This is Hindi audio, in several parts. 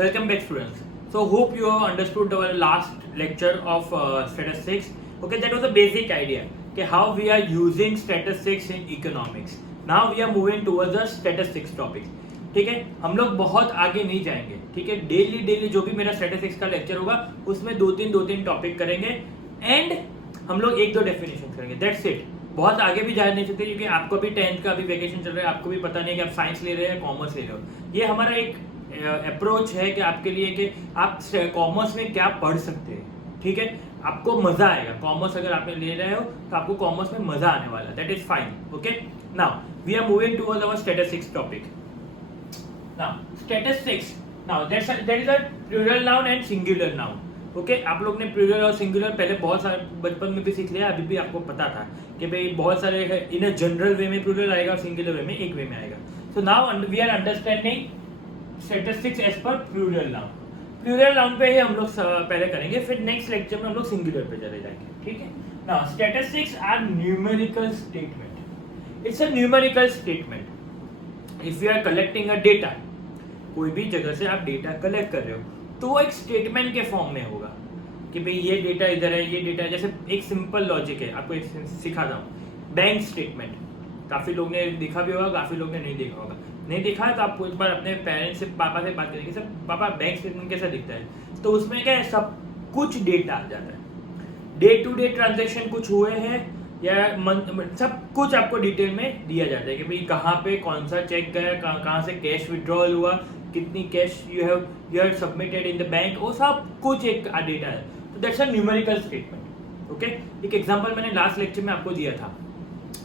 Welcome back, students. So hope you have understood our last lecture of statistics. Okay, that was a basic idea. Okay, how we are using statistics in economics. Now we are moving towards the statistics topic. ठीक है, हम लोग बहुत आगे नहीं जाएंगे. ठीक है, डेली जो भी मेरा स्टैटिस्टिक्स का लेक्चर होगा उसमें दो तीन टॉपिक करेंगे एंड हम लोग एक दो डेफिनेशन करेंगे. That's it. बहुत आगे भी जा नहीं सकते क्योंकि आपको भी 10th का भी वेकेशन चल रहा है, आपको भी पता नहीं कि आप साइंस ले रहे हैं या कॉमर्स ले रहे हो. ये हमारा एक अप्रोच है कि आपके लिए कि आप कॉमर्स में क्या पढ़ सकते हैं. ठीक है, आपको मजा आएगा. कॉमर्स अगर आप ले रहे हो तो आपको कॉमर्स में मजा आने वाला है. That is fine. Okay, now we are moving towards our statistics topic. Now statistics, now that is a plural noun and singular noun. Okay, आप लोग ने प्लूरल और सिंगुलर पहले बहुत सारे बचपन में भी सीख लिया. अभी भी आपको पता था कि भाई बहुत सारे इन अ जनरल वे में प्लूरल आएगा और सिंगुलर वे में एक वे में आएगा. So now we are understanding statistics as per plural noun. Plural noun पे ही हम लोग पहले करेंगे, फिर नेक्स्ट लेक्चर में हम लोग सिंगुलर पे चले जाएंगे. ठीक है, now statistics are numerical statement. It's a numerical statement. If you are collecting a data, कोई भी जगह से आप डेटा कलेक्ट कर रहे हो तो वो एक स्टेटमेंट के फॉर्म में होगा कि भाई ये डेटा इधर है, ये डेटा. जैसे एक सिंपल लॉजिक है, आपको एक सिखाता हूँ. बैंक स्टेटमेंट काफी लोग ने देखा भी होगा, काफी लोग ने नहीं देखा होगा. नहीं देखा है तो आप एक बार अपने पेरेंट्स से, पापा से बात करेंगे, सर पापा बैंक स्टेटमेंट कैसा दिखता है, तो उसमें क्या है, सब कुछ डेटा आ जाता है. डे टू डे ट्रांजेक्शन कुछ हुए हैं या सब कुछ आपको डिटेल में दिया जाता है कि भाई कहाँ पे कौन सा चेक गया, कहाँ से कैश विड्रॉल हुआ, कितनी cash you have submitted in the bank, वो सब कुछ एक डेटा है. तो that's a numerical statement. Okay, एक एग्जांपल मैंने लास्ट लेक्चर में आपको दिया था,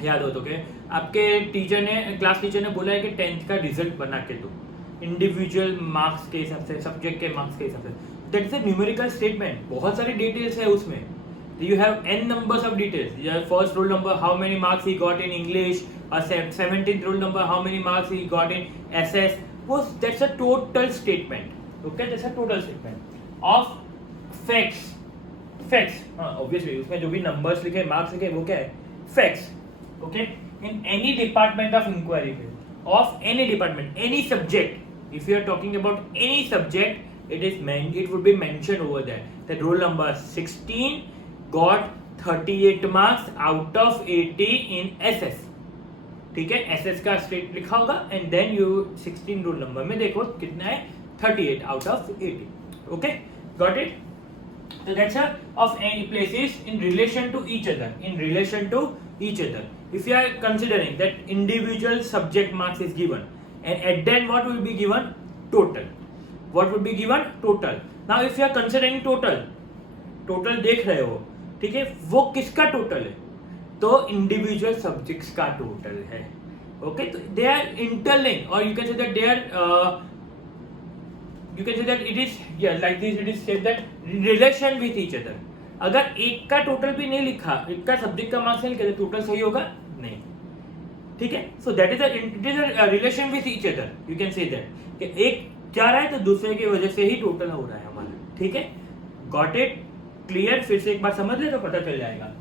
याद हो तो के आपके टीचर ने, क्लास टीचर ने बोला है कि 10th का रिजल्ट बना के दो इंडिविजुअल मार्क्स के हिसाब से, सब्जेक्ट के मार्क्स के हिसाब से. That is a numerical statement. बहुत सारे डिटेल्स है उसमें. You have n numbers of details. Your first roll number, how many marks he got in English, or 17th roll number, how many marks he got in SS. That's a total statement. Okay, that's a total statement of facts. Facts. Obviously, उसमें जो भी numbers लिखे, marks लिखे, वो क्या है? Facts. Okay. In any department of inquiry, of any department, any subject. If you are talking about any subject, it would be mentioned over there. That roll number 16. Got 38 marks out of 80 in SS. ठीक है, SS का स्टेट लिखा होगा and then you 16 roll number में देखो कितना है, 38 out of 80. Okay, got it. So that's of any places in relation to each other. In relation to each other. If you are considering that individual subject marks is given, and at then what will be given? Total. What would be given? Total. Now if you are considering total देख रहे हो, ठीक है, वो किसका टोटल है? तो इंडिविजुअल सब्जेक्ट्स का टोटल है. ओके, तो दे आर इंटरलिंक्ड और you can say that they are you can say that it is like this, it is said that relation with each other. अगर एक का टोटल भी नहीं लिखा, एक का सब्जेक्ट का मार्क्स नहीं लिखा, तो टोटल सही होगा नहीं. ठीक है, so that is a relation with each other. You can say that कि एक जा रहा है तो दूसरे की वजह से ही टोटल हो रहा है हमारा. ठीक है, गॉट इट. क्लियर. फिर से एक बार समझ ले तो पता चल जाएगा.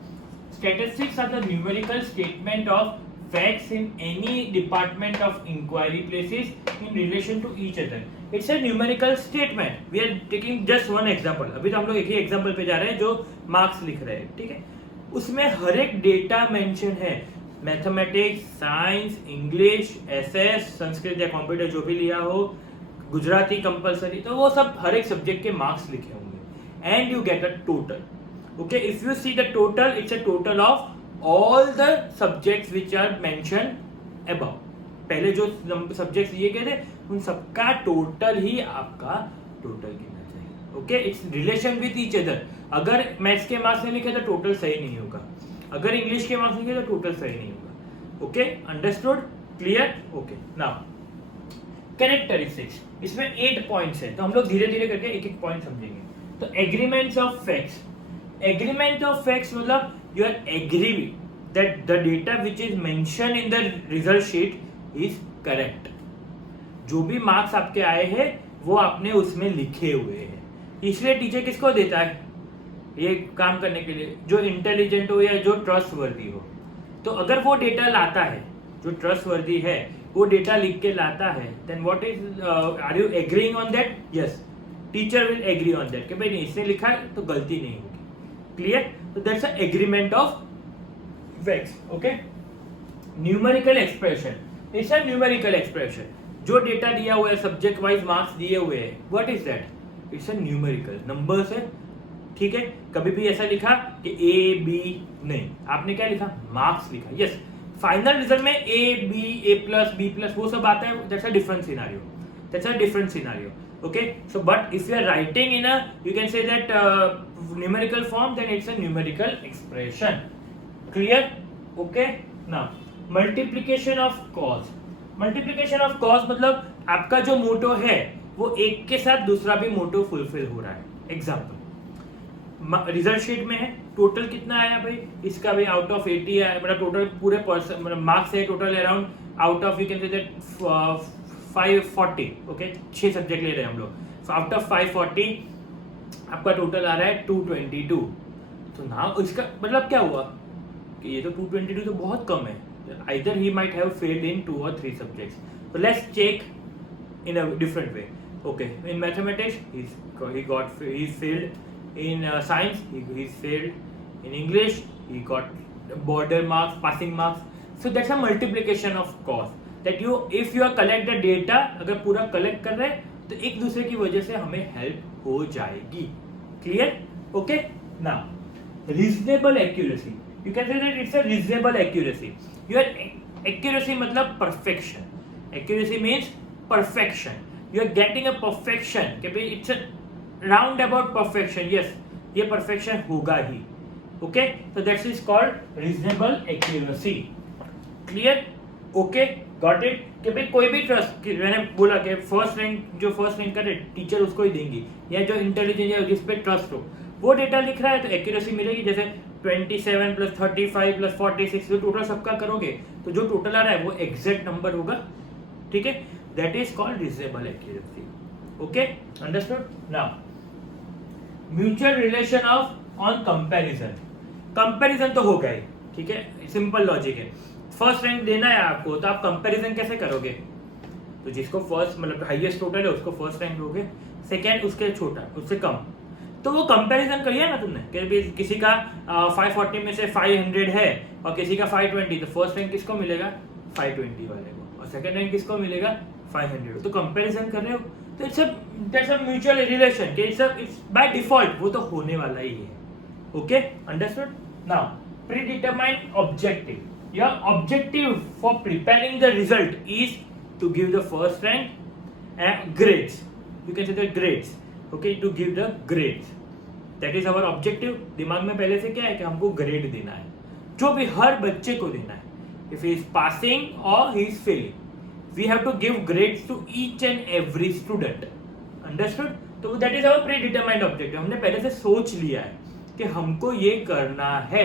Statistics are the numerical statement of facts in any department of inquiry places in relation to each other. It's a numerical statement. We are taking just one example. अभी तो हम लोग एक ही एग्जांपल पे जा रहे हैं जो मार्क्स लिख रहे हैं. ठीक है, उसमें हर एक डेटा मेंशन है. Mathematics, science, English, SS, Sanskrit या कंप्यूटर जो भी लिया हो, गुजराती कंपलसरी, तो वो सब हर एक सब्जेक्ट के मार्क्स लिखे होंगे. And you get a total. Okay, if you see the total, it's a total of all the subjects which are mentioned above. पहले जो subjects दिए गए थे उन सबका टोटल ही आपका टोटल गिनना चाहिए. Okay, it's relation with each other. अगर मैथ्स के मार्क्स नहीं लिखे तो टोटल सही नहीं होगा, अगर इंग्लिश के मार्क्स लिखे तो टोटल सही नहीं होगा. Okay, understood, clear. Okay, now characteristics. इसमें 8 पॉइंट्स है, तो हम लोग धीरे धीरे करके एक एक पॉइंट समझेंगे. तो agreements of facts. Agreement of facts मतलब you are agree that the data which is mention in the result sheet is correct. जो भी मार्क्स आपके आए हैं वो आपने उसमें लिखे हुए हैं. इसलिए टीचर किसको देता है ये काम करने के लिए? जो इंटेलिजेंट हो या जो ट्रस्टवर्दी हो. तो अगर वो डेटा लाता है जो ट्रस्टवर्दी है, वो डेटा लिख के लाता है, then what is, are you agreeing on that? Yes, teacher will agree on that कि भाई नहीं, इसने लिखा है तो गलती नहीं होगी. क्लियर? तो that's a agreement of wax. Okay, numerical expression, it's a numerical expression. जो डेटा दिया हुआ है, सब्जेक्ट वाइज मार्क्स दिए हुए हैं, what is that? It's a numerical, numbers है. ठीक है, कभी भी ऐसा लिखा कि ए बी नहीं, आपने क्या लिखा? मार्क्स लिखा. यस, फाइनल रिजल्ट में A B, A plus, B plus वो सब आता है. That's a different scenario, that's a different scenario. Okay, so but if you are writing in a, you can say that numerical form, then it's a numerical expression. Clear? Okay, now multiplication of cos. Multiplication of cos मतलब आपका जो मोटो है वो एक के साथ दूसरा भी मोटो फुलफिल हो रहा है. एग्जाम्पल, रिजल्ट शीट में है टोटल कितना आया भाई, इसका भाई आउट ऑफ 80 आया, मतलब टोटल पूरे पर्सन मतलब मार्क्स है total around out of, you can say that 540. Okay, 6 subject ले रहे हैं हम लोग. सो आउट ऑफ 540 आपका टोटल आ रहा है 222. तो ना इसका मतलब क्या हुआ कि ये तो 222 तो बहुत कम है. Either he might have failed in 2 or 3 subjects. So let's check in a different way. Okay, in mathematics he failed in science, he failed in English, he got border marks, passing marks. So that's a multiplication of cos. That you, if you are collect the data, अगर पूरा कलेक्ट कर रहे हैं तो एक दूसरे की वजह से हमें हेल्प हो जाएगी. Clear? Okay, now reasonable accuracy, you can say that it's a reasonable accuracy. Your accuracy मतलब perfection. Accuracy means perfection. You are getting a perfection कि भाई it's a round about perfection. Yes, ये perfection होगा ही. Okay, so that is called reasonable accuracy. Clear? Okay, got it? कि भाई कोई भी ट्रस्ट, मैंने बोला कि फर्स्ट रैंक, जो फर्स्ट रैंक करे टीचर उसको ही देंगी, या जो इंटेलिजेंट है जिस पे ट्रस्ट हो वो डेटा लिख रहा है तो एक्यूरेसी मिलेगी. जैसे 27 + 35 + 46 जो टोटल सबका करोगे तो जो टोटल आ रहा है वो एग्जैक्ट नंबर होगा. ठीक है, that is called reasonable accuracy. Okay, understood? Now mutual relation of on comparison. comparison तो होगा ही. ठीक है, सिंपल लॉजिक है. फर्स्ट रैंक देना है आपको तो आप कंपैरिजन कैसे करोगे? तो जिसको फर्स्ट मतलब हाईएस्ट टोटल है उसको फर्स्ट रैंक दोगे, सेकंड उसके छोटा उससे कम, तो वो कंपैरिजन किया ना तुमने कि किसी का 540 में से 500 है और किसी का 520, तो फर्स्ट रैंक किसको मिलेगा? 520 वाले को, और सेकंड रैंक किसको मिलेगा? 500. तो कंपैरिजन कर रहे हो तो इट्स अ म्यूचुअल रिलेशन कि इट्स बाय डिफॉल्ट वो तो होने वाला ही है. Okay, understood? Now predetermined objective. Your objective for preparing the result is to give the first rank and grades. You can say the grades. Okay, to give the grades, that is our objective. दिमाग में पहले से क्या है कि हमको ग्रेड देना है, जो भी हर बच्चे को देना है. इफ ही इज पासिंग और he is failing, we have to give grades to each and every student. Understood? तो that is our predetermined objective. हमने पहले से सोच लिया है कि हमको ये करना है,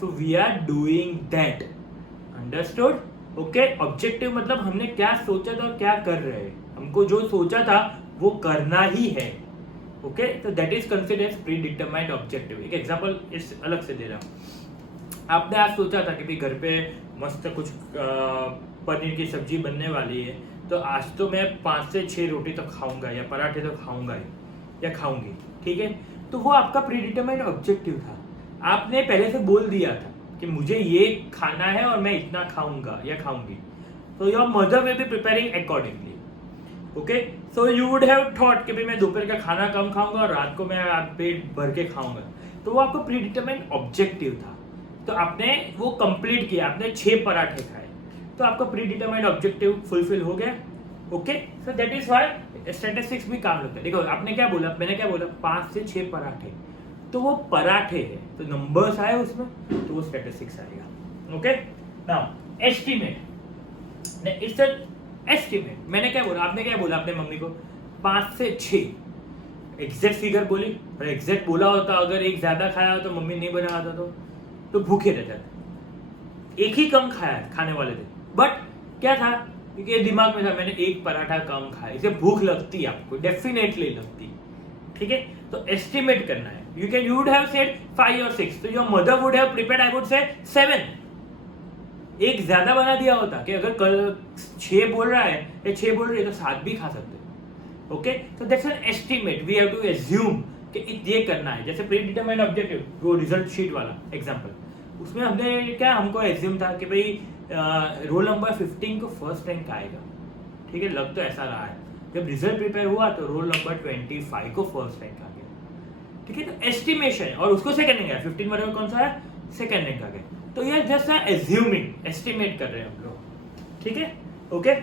so we are doing that. Understood? Okay? Objective मतलब हमने क्या सोचा था और क्या कर रहे हैं. हमको जो सोचा था वो करना ही है. Okay? तो that is considered as predetermined objective. एक एग्जाम्पल इस अलग से दे रहा हूँ. आपने आज सोचा था कि भाई घर पे मस्त कुछ पनीर की सब्जी बनने वाली है, तो आज तो मैं 5 से 6 रोटी तो खाऊंगा या पराठे तो खाऊंगा ही या खाऊंगी. ठीक है, तो वो आपका प्रीडिटरमाइंड ऑब्जेक्टिव था. आपने पहले से बोल दिया था कि मुझे ये खाना है और मैं इतना खाऊंगा या खाऊंगी. तो your mother will be preparing accordingly. Okay, so you would have thought कि भाई मैं दोपहर का खाना कम खाऊंगा और रात को मैं पेट भर के खाऊंगा. तो वो आपका प्रीडिटरमाइंड ऑब्जेक्टिव था. तो आपने वो कंप्लीट किया, आपने 6 पराठे खाए, तो आपका प्रीडिटरमाइंड ऑब्जेक्टिव फुलफिल हो गया. Okay, so that is why statistics भी काम लगता है. देखो आपने क्या बोला, मैंने क्या बोला, 5 से 6 पराठे, तो वो पराठे है तो नंबर्स आए उसमें तो वो स्टैटिस्टिक्स आएगा. Okay, now estimate. It's an estimate. मैंने क्या बोला, आपने क्या बोला अपने मम्मी को? 5 से 6 एग्जैक्ट फिगर बोली, और एग्जैक्ट बोला होता अगर एक ज्यादा खाया हो तो मम्मी नहीं बना होता तो भूखे रह जाते. एक ही कम खाया खाने वाले थे, बट क्या था, क्योंकि दिमाग में था मैंने एक पराठा कम खाया, इसे भूख लगती आपको, डेफिनेटली लगती. ठीक है, तो एस्टिमेट करना है. You would have said 5 or 6, तो your mother would have prepared, I would say 7. एक ज्यादा बना दिया होता कि अगर कल 6 बोल रहा है या 6 बोल रही है तो 7 भी खा सकते हो। ओके, तो that's an estimate, we have to assume कि ये करना है। जैसे प्री डिटरमाइंड ऑब्जेक्टिव, वो रिजल्ट शीट वाला एग्जांपल, उसमें हमने क्या, हमको एज्यूम था कि भाई रोल नंबर 15 को फर्स्ट रैंक आएगा, ठीक है, लग तो ऐसा रहा है। जब रिजल्ट प्रिपेयर हुआ तो रोल नंबर 25 को फर्स्ट रैंक आ गया, ठीक है, तो एस्टिमेशन है। और उसको सेकंड रैंक आया, 15 वाले में कौन सा है, सेकंड रैंक आ गया। तो ये जस्ट एज्यूमिंग, एस्टिमेट कर रहे हैं हम लोग, ठीक है। Okay,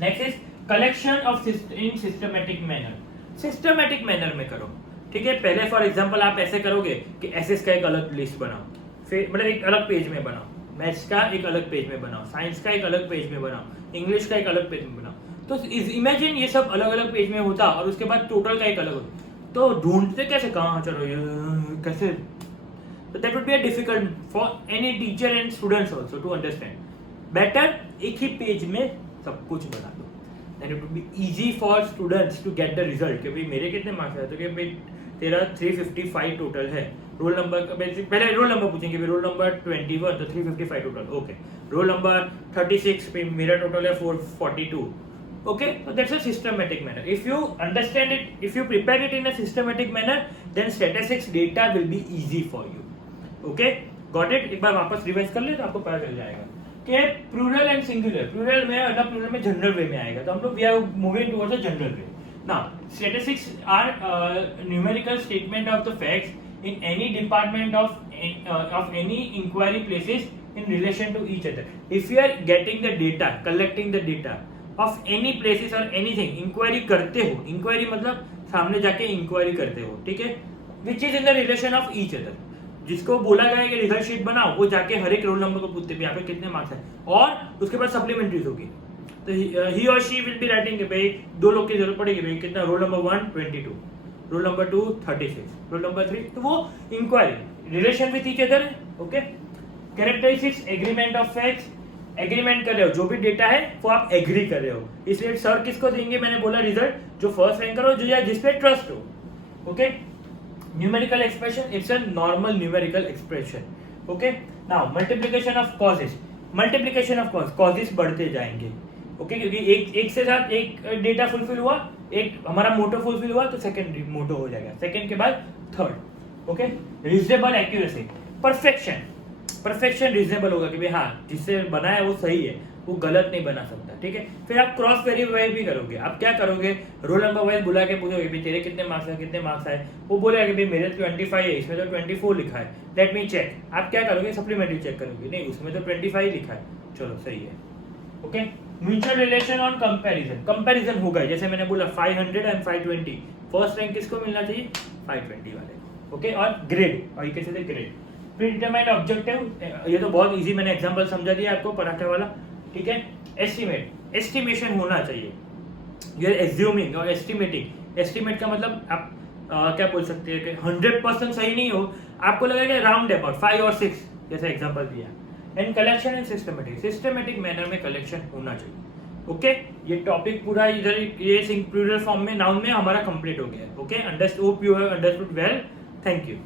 next is collection of in systematic manner, systematic manner में करो, ठीक है। पहले फॉर एग्जांपल आप ऐसे करोगे कि एसएस का एक अलग लिस्ट बनाओ, फिर मतलब एक अलग पेज में बनाओ, मैथ्स का एक अलग पेज में बनाओ, साइंस का एक अलग पेज में बनाओ, इंग्लिश का एक अलग पेज में बनाओ। तो इमेजिन ये सब अलग अलग पेज में होता और उसके बाद टोटल का एक अलग होता, तो ढूंढते कैसे, कहाँ चलो ये कैसे, तो that would be difficult for any teacher and students also to understand. Better एक ही पेज में सब कुछ बना दो, then it would be easy for students to get the result कि भाई मेरे कितने मार्क्स आए, तो कि भाई तेरा 355 टोटल है, रोल नंबर पहले रोल नंबर पूछेंगे, रोल नंबर 21 तो 355 टोटल, ओके, रोल नंबर 36 पे मेरा टोटल है 442, okay, so that's a systematic manner. If you understand it, if you prepare it in a systematic manner, then statistics data will be easy for you. Okay, got it? एक बार वापस रिवाइज कर ले तो आपको पता चल जाएगा कि प्लूरल एंड सिंगुलर, प्लूरल में मतलब प्लूरल में जनरल वे में आएगा, तो हम लोग we are moving towards a general way. Now statistics are numerical statement of the facts in any department of any inquiry places in relation to each other. If you are getting the data, collecting the data of any places और एनीथिंग, इंक्वायरी करते हो, इंक्वायरी मतलब सामने जाके इंक्वायरी करते हो, ठीक है, which is in the relation of each other, जिसको बोला गया है कि रिजल्ट शीट बनाओ, वो जाके हर एक रोल नंबर को पूछते हैं यहाँ पे कितने मार्क्स है, और उसके बाद सप्लीमेंट्रीज होगी, तो ही और शी विल बी राइटिंग भाई 2 लोग की जरूरत पड़ेगी, भाई कितना, roll number 1 22, roll number 2 36, roll number 3, तो वो inquiry relation with each other है। Okay, characteristics, agreement of facts, agreement कर रहे हो, जो भी डेटा है वो आप एग्री कर रहे हो, इसलिए सर किसको देंगे, मैंने बोला रिजल्ट जो फर्स्ट रैंक करो, जो या जिस पे ट्रस्ट हो। Okay, numerical expression, it's a normal numerical expression. Okay, now multiplication of causes, multiplication of causes बढ़ते जाएंगे, ओके, क्योंकि एक से साथ एक डेटा फुलफिल हुआ, एक हमारा मोटो फुलफिल हुआ तो सेकंड मोटो हो जाएगा, सेकंड के बाद third. Okay, reasonable accuracy, perfection, perfection reasonable होगा कि भाई हाँ जिससे बना है वो सही है, वो गलत नहीं बना सकता, ठीक है। फिर आप क्रॉस वेरीफाई भी करोगे, आप क्या करोगे, रोल नंबर वाइज बुला के पूछोगे भाई तेरे कितने मार्क्स है, कितने मार्क्स आए, वो बोलेगा कि भाई मेरे 25 है, इसमें तो 24 लिखा है, लेट मी चेक, आप क्या करोगे, सप्लीमेंट्री चेक करोगे, नहीं उसमें तो 25 लिखा है, चलो सही है। Okay, mutual relation on comparison, comparison होगा, जैसे मैंने बोला 500 एंड 520, फर्स्ट रैंक किसको मिलना चाहिए, 520 वाले। ओके, और ग्रेड, और ये कैसे थे ग्रेड, प्रीडिटरमाइंड ऑब्जेक्टिव, ये तो बहुत इजी, मैंने एग्जांपल समझा दिया आपको पराठे वाला, ठीक है। एस्टिमेट, एस्टिमेशन होना चाहिए, यू आर एज्यूमिंग और एस्टिमेटिंग, एस्टिमेट का मतलब आप क्या बोल सकते हैं कि 100% सही नहीं हो, आपको लगेगा राउंड अबाउट 5 और 6, जैसे एग्जांपल दिया। And collection and systematic, systematic manner में कलेक्शन होना चाहिए। ओके, ये टॉपिक पूरा इधर ये प्लूरल फॉर्म में नाउन में हमारा कंप्लीट हो गया। Okay, hope you have understood well, thank you.